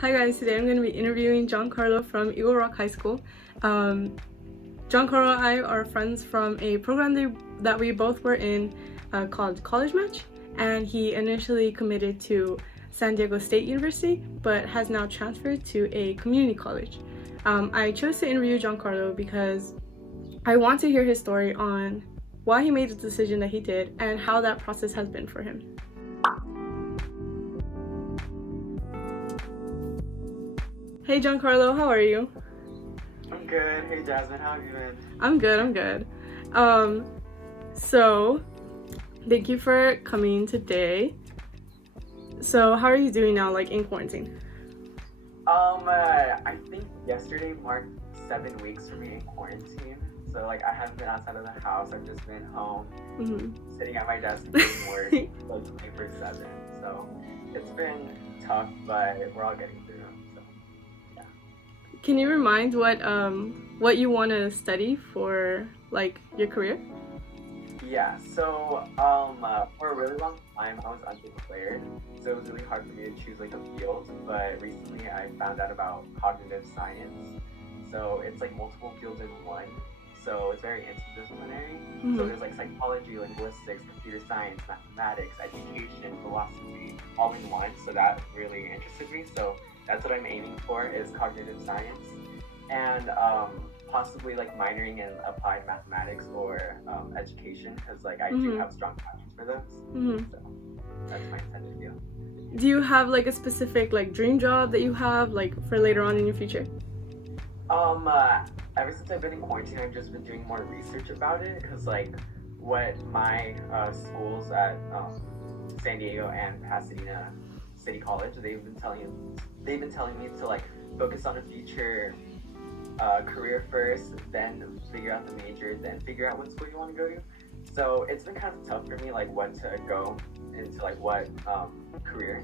Hi guys, today I'm going to be interviewing JeanKarlo from Eagle Rock High School. JeanKarlo and I are friends from a program that we both were in called College Match, and he initially committed to San Diego State University but has now transferred to a community college. I chose to interview JeanKarlo because I want to hear his story on why he made the decision that he did and how that process has been for him. Hey JeanKarlo, how are you? I'm good. Hey Jazmin, how have you been? I'm good. So thank you for coming today. So how are you doing now, like in quarantine? I think yesterday marked 7 weeks for me in quarantine. So like I haven't been outside of the house. I've just been home, sitting at my desk doing work like 24/7. So it's been tough, but we're all getting through. So yeah. Can you remind what you want to study for like your career? Yeah, so for a really long time I was undeclared, so it was really hard for me to choose like a field, but recently I found out about cognitive science. So it's like multiple fields in one, so it's very interdisciplinary. So there's like psychology, linguistics, computer science, mathematics, education, philosophy, all in one, so that really interested me. So that's what I'm aiming for, is cognitive science. And possibly like minoring in applied mathematics or education, because like I do have strong passions for those. So that's my intended field. Do you have like a specific like dream job that you have like for later on in your future? Ever since I've been in quarantine, I've just been doing more research about it, because like what my schools at San Diego and Pasadena City College, they've been telling me to like focus on a future career first, then figure out the major, then figure out what school you want to go to. So it's been kind of tough for me, like what to go into, like what career.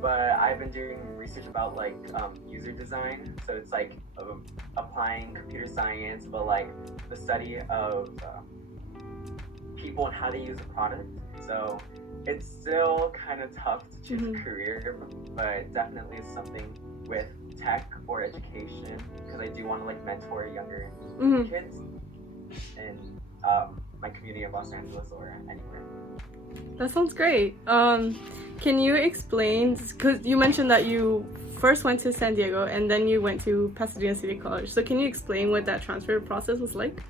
But I've been doing research about like user design. So it's like applying computer science, but like the study of people and how they use a product. So it's still kind of tough to choose a career, but definitely it's something with tech or education, because I do want to like mentor younger kids in my community of Los Angeles or anywhere. That sounds great. Can you explain, because you mentioned that you first went to San Diego and then you went to Pasadena City College. So can you explain what that transfer process was like?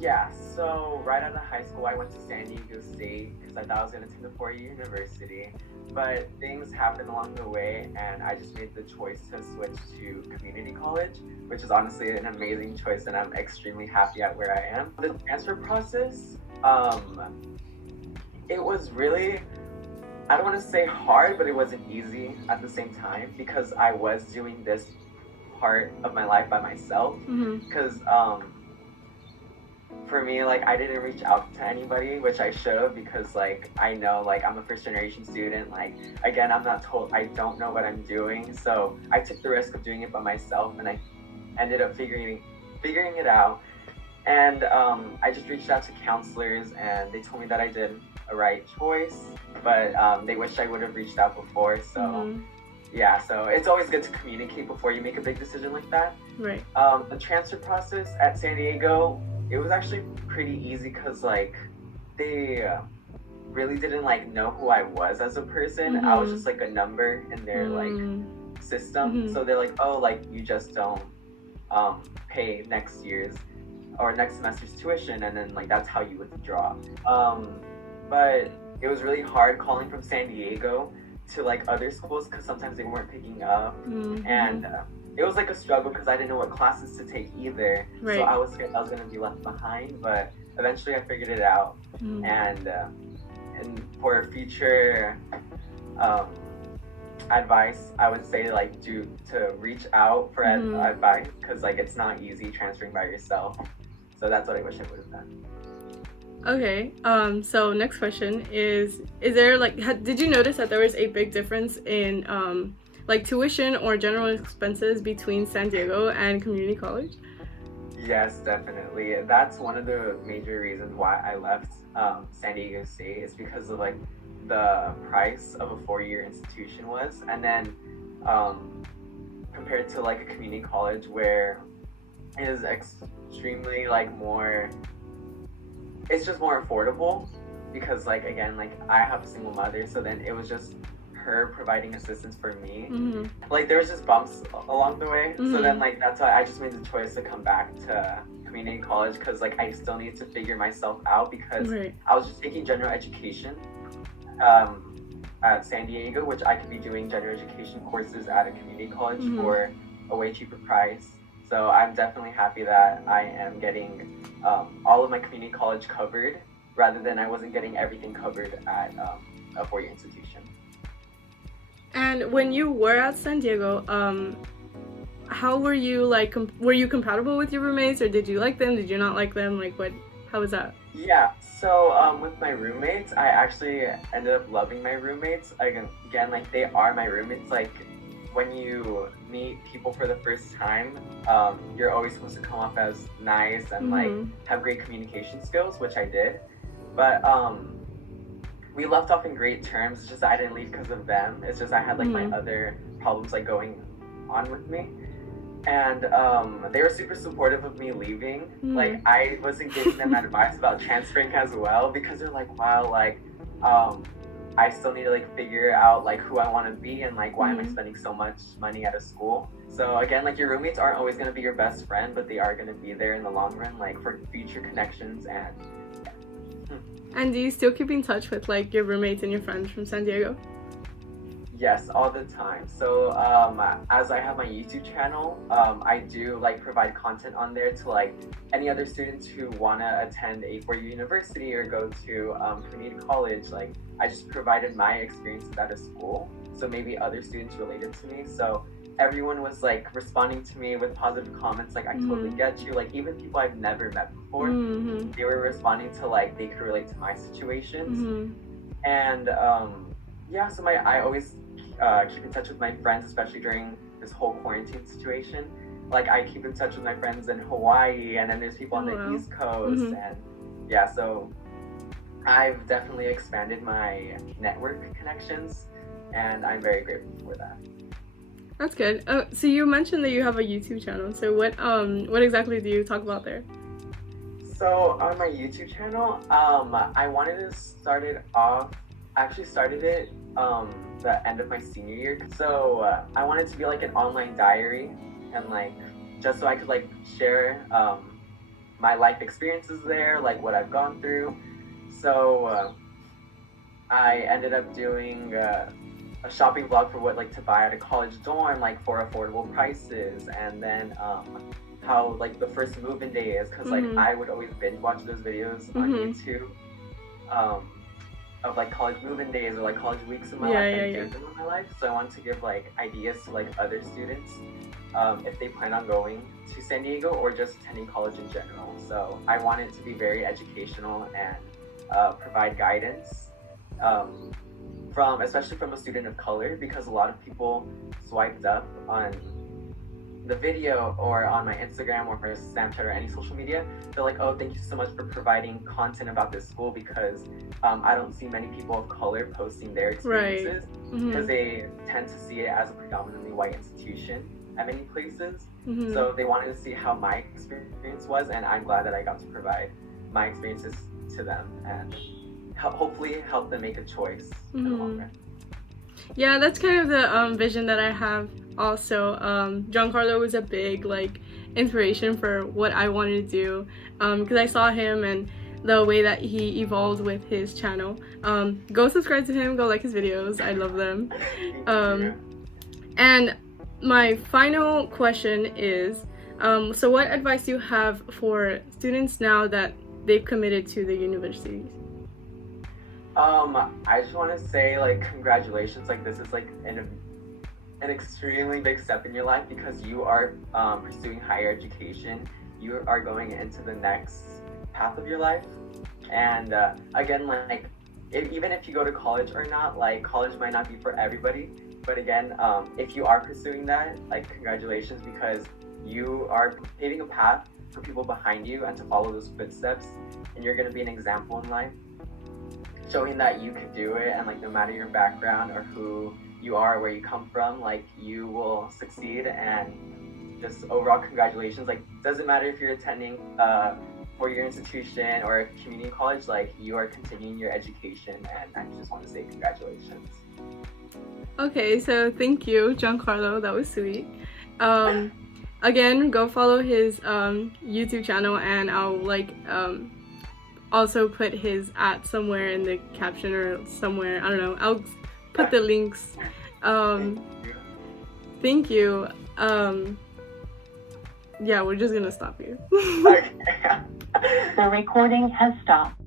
Yeah, so right out of high school I went to San Diego State because I thought I was going to take a 4-year university, but things happened along the way and I just made the choice to switch to community college, which is honestly an amazing choice and I'm extremely happy at where I am. The transfer process, it was really, I don't want to say hard, but it wasn't easy at the same time, because I was doing this part of my life by myself, because for me, like I didn't reach out to anybody, which I should have, because like I know like I'm a first generation student, like again I don't know what I'm doing, so I took the risk of doing it by myself and I ended up figuring it out. And I just reached out to counselors and they told me that I did a right choice, but they wished I would have reached out before. So yeah, so it's always good to communicate before you make a big decision like that. Right. The transfer process at San Diego, it was actually pretty easy, because like they really didn't like know who I was as a person. I was just like a number in their like system. So they're like, oh, like you just don't pay next year's or next semester's tuition, and then like that's how you withdraw. But it was really hard calling from San Diego to like other schools, because sometimes they weren't picking up, and it was like a struggle because I didn't know what classes to take either. Right. So I was gonna be left behind, but eventually I figured it out. And for future advice, I would say like to reach out for advice, because like it's not easy transferring by yourself. So that's what I wish I would have done. Okay, so next question is there like, did you notice that there was a big difference in like tuition or general expenses between San Diego and community college? Yes, definitely. That's one of the major reasons why I left San Diego State, is because of like the price of a 4-year institution was, and then compared to like a community college where it is extremely like more, it's just more affordable because like again like I have a single mother, so then it was just her providing assistance for me. Like there was just bumps along the way, so then like that's why I just made the choice to come back to community college because like I still need to figure myself out because I was just taking general education at San Diego, which I could be doing general education courses at a community college for a way cheaper price. So I'm definitely happy that I am getting all of my community college covered rather than I wasn't getting everything covered at a four-year institution. And when you were at San Diego, how were you like? Were you compatible with your roommates, or did you like them? Did you not like them? Like what? How was that? Yeah. So with my roommates, I actually ended up loving my roommates. Again, like they are my roommates. Like when you meet people for the first time, you're always supposed to come off as nice and like have great communication skills, which I did. But we left off in great terms. It's just I didn't leave because of them. It's just I had like my other problems like going on with me. And they were super supportive of me leaving. Like I wasn't giving them advice about transferring as well because they're like, wow, like I still need to like figure out like who I want to be and like why am I spending so much money at a school. So again, like your roommates aren't always going to be your best friend, but they are going to be there in the long run, like for future connections. And do you still keep in touch with like your roommates and your friends from San Diego? Yes, all the time. So as I have my YouTube channel, I do like provide content on there to like any other students who want to attend a four-year university or go to community college. Like I just provided my experiences at a school, so maybe other students related to me. So everyone was like responding to me with positive comments like I totally get you. Like even people I've never met before, they were responding to like they could relate to my situations. And yeah, so I always keep in touch with my friends, especially during this whole quarantine situation. Like I keep in touch with my friends in Hawaii, and then there's people on the East Coast, and yeah, so I've definitely expanded my network connections, and I'm very grateful for that. That's good. So you mentioned that you have a YouTube channel. So what exactly do you talk about there? So on my YouTube channel, I wanted to start it off. I actually started it the end of my senior year. So I wanted to be like an online diary and like just so I could like share my life experiences there, like what I've gone through. So I ended up doing a shopping vlog for what like to buy at a college dorm, like for affordable prices, and then how like the first move-in day is, because like I would always binge watch those videos on YouTube of like college move-in days or like college weeks in my life and days in my life. So I wanted to give like ideas to like other students if they plan on going to San Diego or just attending college in general. So I wanted to be very educational and provide guidance especially from a student of color, because a lot of people swiped up on the video or on my Instagram or Snapchat or any social media. They're like, oh, thank you so much for providing content about this school, because I don't see many people of color posting their experiences because they tend to see it as a predominantly white institution at many places. So they wanted to see how my experience was, and I'm glad that I got to provide my experiences to them and hopefully help them make a choice in the long run. Yeah, that's kind of the vision that I have also. JeanKarlo was a big like inspiration for what I wanted to do, because I saw him and the way that he evolved with his channel. Go subscribe to him, go like his videos, I love them. And my final question is, so what advice do you have for students now that they've committed to the universities? I just want to say like congratulations, like this is like an extremely big step in your life, because you are pursuing higher education. You are going into the next path of your life, and again, like even if you go to college or not, like college might not be for everybody, but again, if you are pursuing that, like congratulations, because you are paving a path for people behind you and to follow those footsteps, and you're going to be an example in life, showing that you could do it, and like no matter your background or who you are, where you come from, like you will succeed. And just overall congratulations. Like, doesn't matter if you're attending four-year institution or a community college, like you are continuing your education, and I just want to say congratulations. Okay, so thank you, JeanKarlo. That was sweet. Again, go follow his YouTube channel, and I'll also put his @ somewhere in the caption or somewhere. I don't know. I'll put the links. Thank you. Yeah, we're just gonna stop here. The recording has stopped.